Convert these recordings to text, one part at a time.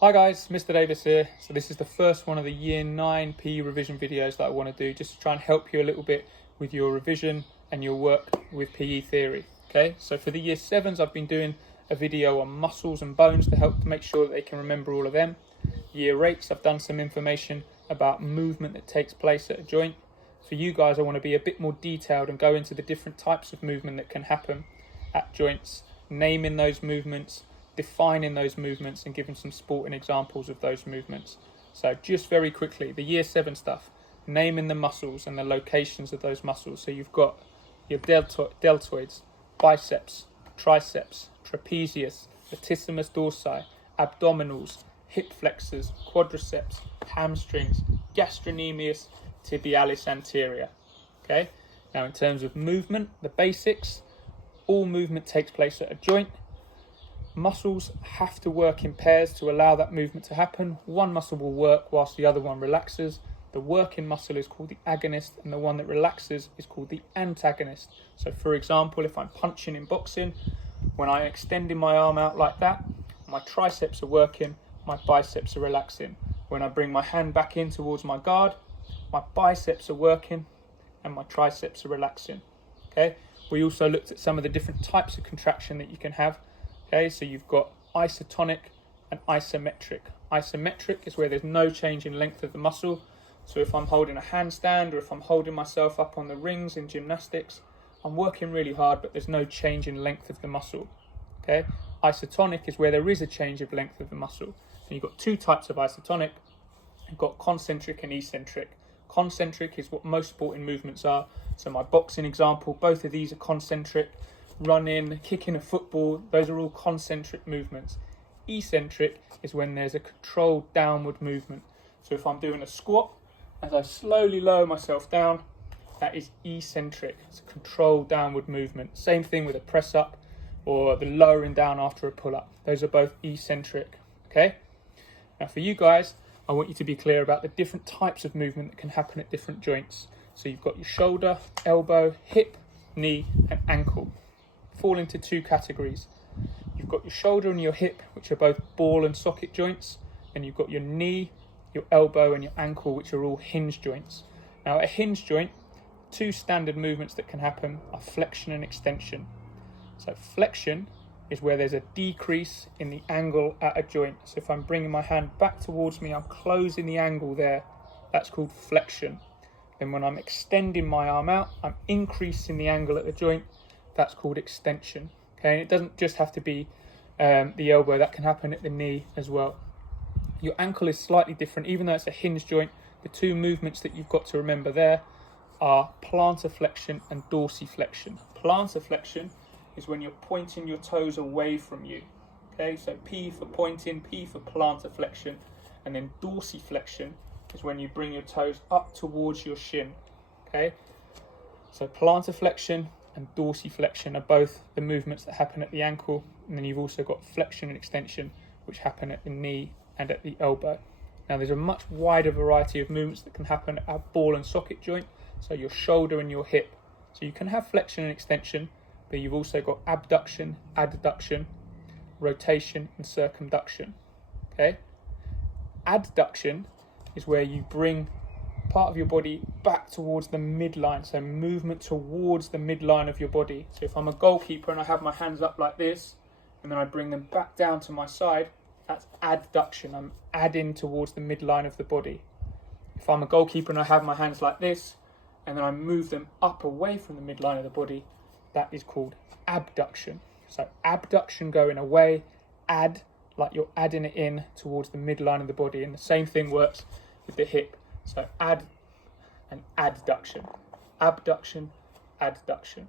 Hi guys, Mr. Davis here. So this is the first one of the Year 9 PE revision videos that I want to do, just to try and help you a little bit with your revision and your work with PE theory. Okay, so for the Year 7s, I've been doing a video on muscles and bones to help make sure that they can remember all of them. Year 8s, I've done some information about movement that takes place at a joint. For you guys, I want to be a bit more detailed and go into the different types of movement that can happen at joints, naming those movements, defining those movements and giving some sporting examples of those movements. So just very quickly, the Year 7 stuff, naming the muscles and the locations of those muscles. So you've got your deltoids, biceps, triceps, trapezius, latissimus dorsi, abdominals, hip flexors, quadriceps, hamstrings, gastrocnemius, tibialis anterior. Okay, now in terms of movement, the basics, all movement takes place at a joint. Muscles have to work in pairs to allow that movement to happen. One muscle will work whilst the other one relaxes. The working muscle is called the agonist and the one that relaxes is called the antagonist. So for example, if I'm punching in boxing, when I'm extending my arm out like that, my triceps are working, my biceps are relaxing. When I bring my hand back in towards my guard, my biceps are working and my triceps are relaxing. Okay. We also looked at some of the different types of contraction that you can have. Okay, so you've got isotonic and isometric. Isometric is where there's no change in length of the muscle. So if I'm holding a handstand or if I'm holding myself up on the rings in gymnastics, I'm working really hard, but there's no change in length of the muscle. Okay, isotonic is where there is a change of length of the muscle. And you've got two types of isotonic. You've got concentric and eccentric. Concentric is what most sporting movements are. So my boxing example, both of these are concentric. Running, kicking a football, those are all concentric movements. Eccentric is when there's a controlled downward movement. So if I'm doing a squat, as I slowly lower myself down, that is eccentric. It's a controlled downward movement. Same thing with a press up or the lowering down after a pull up. Those are both eccentric. Okay? Now for you guys, I want you to be clear about the different types of movement that can happen at different joints. So you've got your shoulder, elbow, hip, knee, and ankle. Fall into two categories. You've got your shoulder and your hip, which are both ball and socket joints, and you've got your knee, your elbow, and your ankle, which are all hinge joints. Now, at a hinge joint, two standard movements that can happen are flexion and extension. So flexion is where there's a decrease in the angle at a joint. So if I'm bringing my hand back towards me, I'm closing the angle there. That's called flexion. Then when I'm extending my arm out, I'm increasing the angle at the joint. That's called extension. Okay, and it doesn't just have to be the elbow, that can happen at the knee as well. Your ankle is slightly different, even though it's a hinge joint. The two movements that you've got to remember there are plantar flexion and dorsiflexion. Plantar flexion is when you're pointing your toes away from you. Okay, so P for pointing, P for plantar flexion, and then dorsiflexion is when you bring your toes up towards your shin. Okay, so plantar flexion and dorsiflexion are both the movements that happen at the ankle, and then you've also got flexion and extension, which happen at the knee and at the elbow. Now there's a much wider variety of movements that can happen at a ball and socket joint, so your shoulder and your hip. So you can have flexion and extension, but you've also got abduction, adduction, rotation, and circumduction. Okay? Adduction is where you bring part of your body back towards the midline, so movement towards the midline of your body. So if I'm a goalkeeper and I have my hands up like this and then I bring them back down to my side, that's adduction. I'm adding towards the midline of the body. If I'm a goalkeeper and I have my hands like this and then I move them up away from the midline of the body, that is called abduction. So abduction going away, add, like you're adding it in towards the midline of the body, and the same thing works with the hip. So add and adduction, abduction, adduction.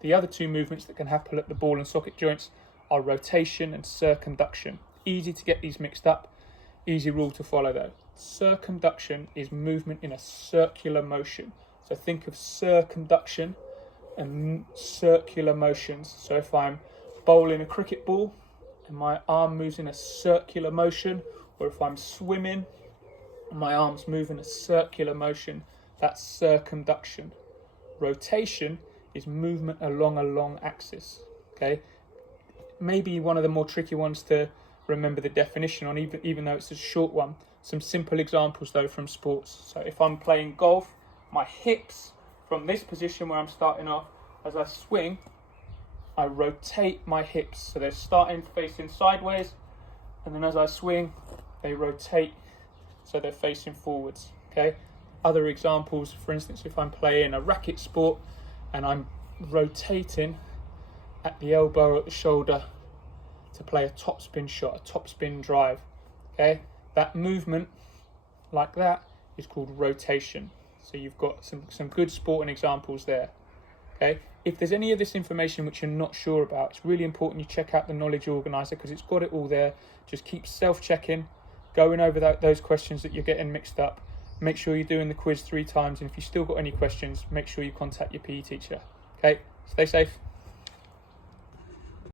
The other two movements that can happen at the ball and socket joints are rotation and circumduction. Easy to get these mixed up, easy rule to follow though. Circumduction is movement in a circular motion. So think of circumduction and circular motions. So if I'm bowling a cricket ball and my arm moves in a circular motion, or if I'm swimming, my arms move in a circular motion, that's circumduction. Rotation is movement along a long axis. Okay, maybe one of the more tricky ones to remember the definition on, even though it's a short one. Some simple examples though from sports. So if I'm playing golf, my hips from this position where I'm starting off, as I swing, I rotate my hips. So they're starting facing sideways, and then as I swing, they rotate so they're facing forwards. Okay. Other examples, for instance, if I'm playing a racket sport and I'm rotating at the elbow or at the shoulder to play a topspin shot, a topspin drive. Okay, that movement like that is called rotation. So you've got some good sporting examples there. Okay, if there's any of this information which you're not sure about, it's really important you check out the knowledge organizer because it's got it all there. Just keep self-checking, going over those questions that you're getting mixed up. Make sure you're doing the quiz 3 times, and if you've still got any questions, make sure you contact your PE teacher. Okay, stay safe.